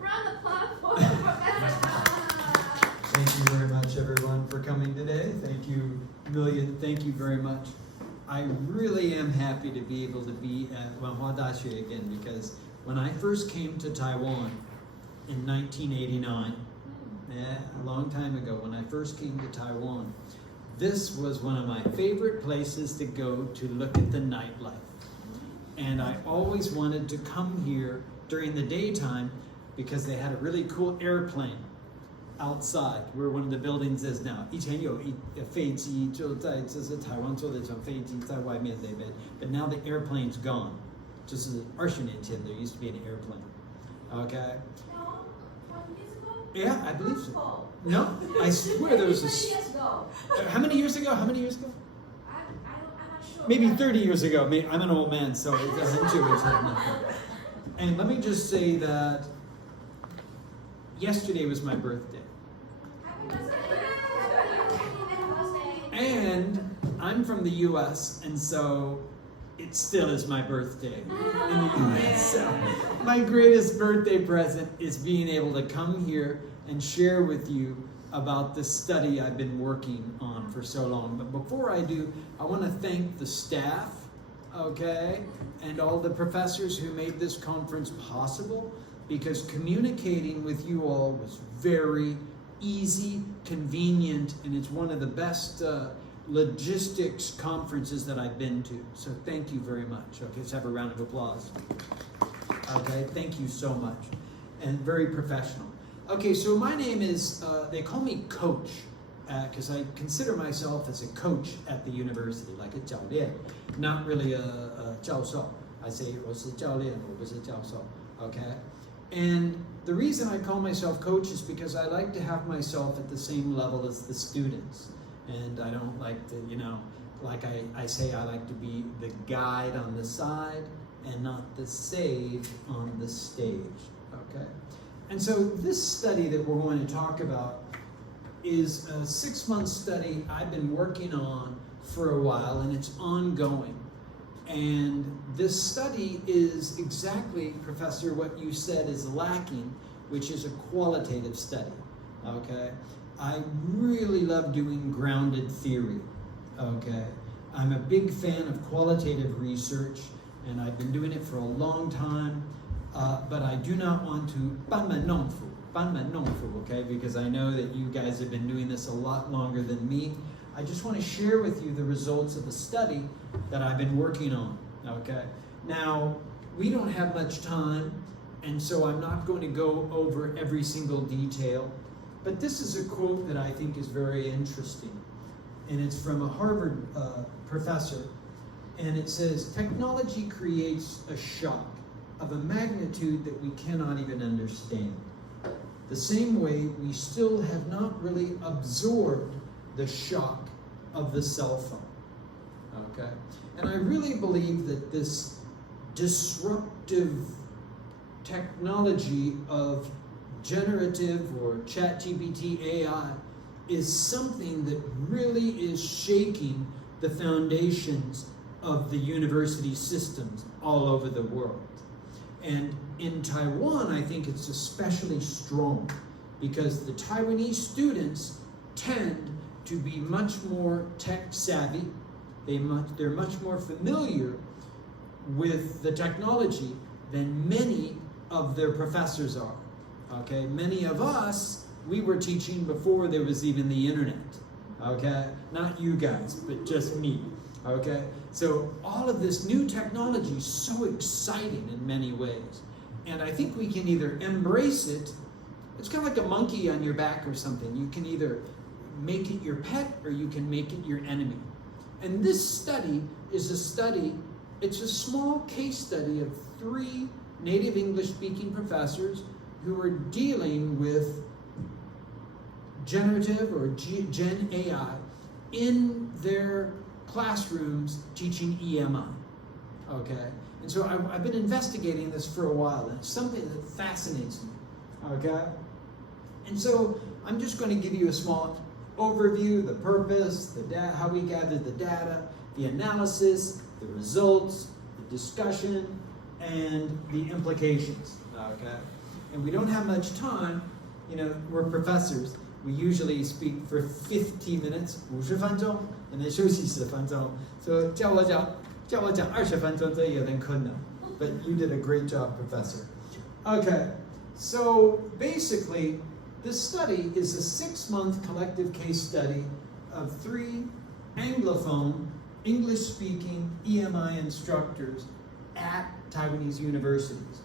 Round of applause for Professor. Thank you very much, everyone, for coming today. Thank you, million. Thank you very much. I really am happy to be able to be at文化大学again, because when I first came to Taiwan in 1989, a long time ago, when I first came to Taiwan, this was one of my favorite places to go to look at the nightlife. And I always wanted to come here during the daytime because they had a really cool airplane outside where one of the buildings is now. 以前有飞机就在这是台湾做的一种飞机在外面那边 but now the airplane's gone. 就是20年前 there used to be an airplane. Okay? No, 20 years ago? Yeah, I believe so. Oh. No, I swear there was a... 30 years ago. How many years ago? How many years ago? I'm not sure. Maybe 30 years ago. I'm an old man, so it's 很久以前. And let me just say that yesterday was my birthday. Happy birthday. Happy birthday. And I'm from the US, and so it still is my birthday in the US. So my greatest birthday present is being able to come here and share with you about this study I've been working on for so long. But before I do, I want to thank the staff, okay, and all the professors who made this conference possible, because communicating with you all was very easy, convenient, and it's one of the best logistics conferences that I've been to. So thank you very much. Okay, let's have a round of applause. Okay, thank you so much. And very professional. Okay, so my name is, they call me Coach, because I consider myself as a coach at the university, like a 教练, not really a 教授. I say 我是教练, 我不是教授, okay? And the reason I call myself coach is because I like to have myself at the same level as the students. And I don't like to, like I say, I like to be the guide on the side and not the sage on the stage, okay? And so this study that we're going to talk about is a 6-month study I've been working on for a while, and it's ongoing. And this study is exactly, Professor, what you said is lacking, which is a qualitative study, okay? I really love doing grounded theory, okay? I'm a big fan of qualitative research, and I've been doing it for a long time, but I do not want to 班门弄斧, okay? Because I know that you guys have been doing this a lot longer than me. I just want to share with you the results of a study that I've been working on, okay? Now, we don't have much time, and so I'm not going to go over every single detail, but this is a quote that I think is very interesting, and it's from a Harvard professor, and it says, "Technology creates a shock of a magnitude that we cannot even understand. The same way we still have not really absorbed the shock of the cell phone." Okay? And I really believe that this disruptive technology of generative or ChatGPT AI is something that really is shaking the foundations of the university systems all over the world. And in Taiwan, I think it's especially strong because the Taiwanese students tend to be much more tech savvy. They're much more familiar with the technology than many of their professors are. Okay, many of us, we were teaching before there was even the internet. Okay, not you guys, but just me. Okay, so all of this new technology is so exciting in many ways. And I think we can either embrace it, it's kind of like a monkey on your back or something. You can either make it your pet or you can make it your enemy. And this study is a study, it's a small case study of 3 native English-speaking professors who are dealing with generative or Gen AI in their classrooms teaching EMI, okay? And so I've been investigating this for a while, and it's something that fascinates me, okay? And so I'm just going to give you a small overview, the purpose, how we gathered the data, the analysis, the results, the discussion, and the implications. Okay? And we don't have much time. You know, we're professors. We usually speak for 50 minutes, 50分钟, and then 休息10分钟. So 叫我讲20分钟，这有点困难. But you did a great job, Professor. Okay, so basically, this study is a 6-month collective case study of 3 Anglophone, English-speaking EMI instructors at Taiwanese universities.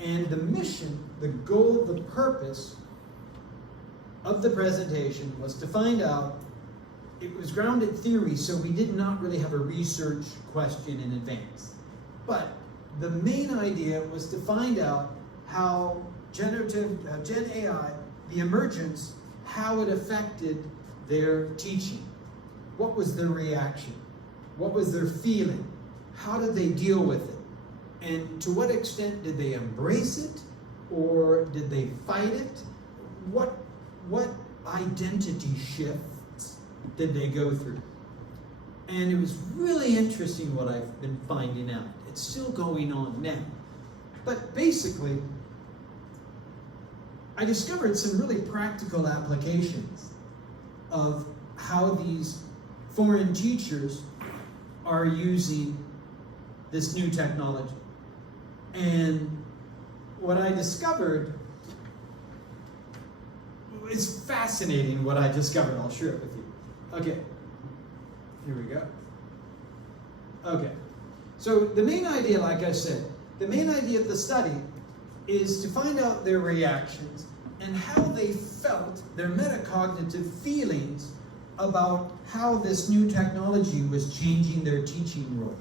And the mission, the goal, the purpose of the presentation was to find out, it was grounded theory, so we did not really have a research question in advance. But the main idea was to find out how Gen AI, the emergence, how it affected their teaching. What was their reaction? What was their feeling? How did they deal with it? And to what extent did they embrace it? Or did they fight it? What identity shifts did they go through? And it was really interesting what I've been finding out. It's still going on now. But basically, I discovered some really practical applications of how these foreign teachers are using this new technology. And what I discovered is fascinating, what I discovered. I'll share it with you. Okay, here we go. Okay, so the main idea, like I said, the main idea of the study is to find out their reactions and how they felt, their metacognitive feelings about how this new technology was changing their teaching role.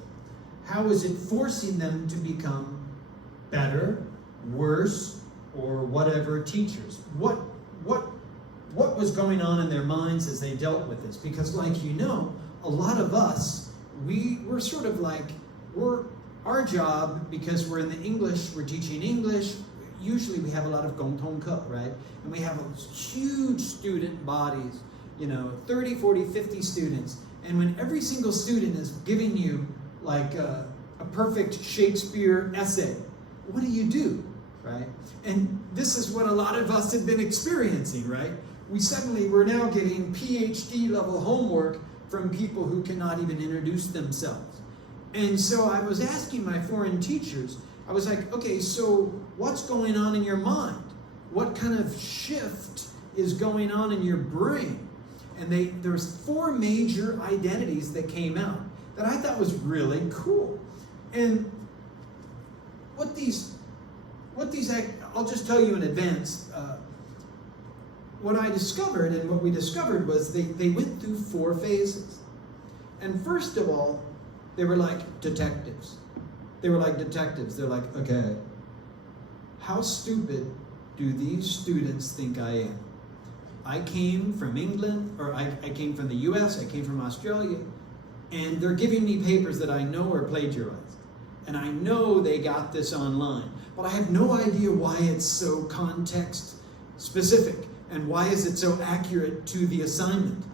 How was it forcing them to become better, worse, or whatever teachers? What was going on in their minds as they dealt with this? Because like you know, a lot of us, we're sort of like, our job, because we're in the English, we're teaching English, usually we have a lot of gongtongke, right? And we have huge student bodies, you know, 30, 40, 50 students. And when every single student is giving you like a perfect Shakespeare essay, what do? Right? And this is what a lot of us have been experiencing, right? We're now getting PhD level homework from people who cannot even introduce themselves. And so I was asking my foreign teachers, I was like, okay, so what's going on in your mind? What kind of shift is going on in your brain? And there's 4 major identities that came out that I thought was really cool. And I'll just tell you in advance, what I discovered and what we discovered was they went through 4 phases. And first of all, they were like detectives. They're like, okay, how stupid do these students think I am? I came from England, or I came from the US, I came from Australia, and they're giving me papers that I know are plagiarized. And I know they got this online, but I have no idea why it's so context specific, and why is it so accurate to the assignment?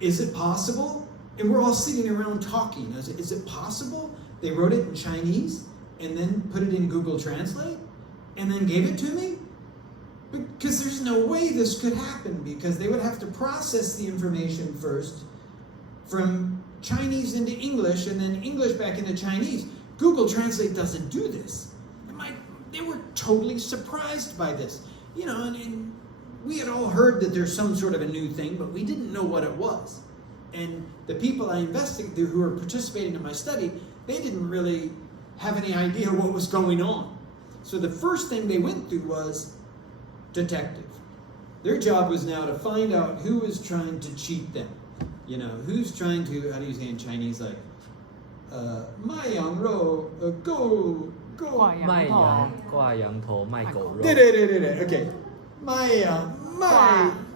Is it possible? And we're all sitting around talking. Is it possible they wrote it in Chinese and then put it in Google Translate and then gave it to me? Because there's no way this could happen, because they would have to process the information first from Chinese into English and then English back into Chinese. Google Translate doesn't do this. They were totally surprised by this. You know, and we had all heard that there's some sort of a new thing, but we didn't know what it was. And the people I investigated who were participating in my study, they didn't really have any idea what was going on. So the first thing they went through was detective. Their job was now to find out who was trying to cheat them. You know, who's trying to, how do you say in Chinese, like, 卖羊肉, go. 卖羊头卖狗肉。对， okay.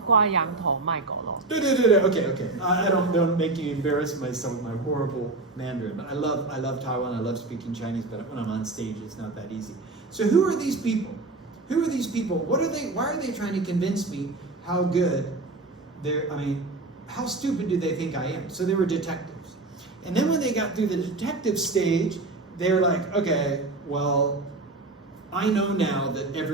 挂羊头卖狗肉。对 okay. I don't make you embarrass myself with my horrible Mandarin, but I love Taiwan. I love speaking Chinese, but when I'm on stage, it's not that easy. So who are these people? Why are they trying to convince me how good how stupid do they think I am? So they were detectives. And then when they got through the detective stage, they're like, okay, well, I know now that every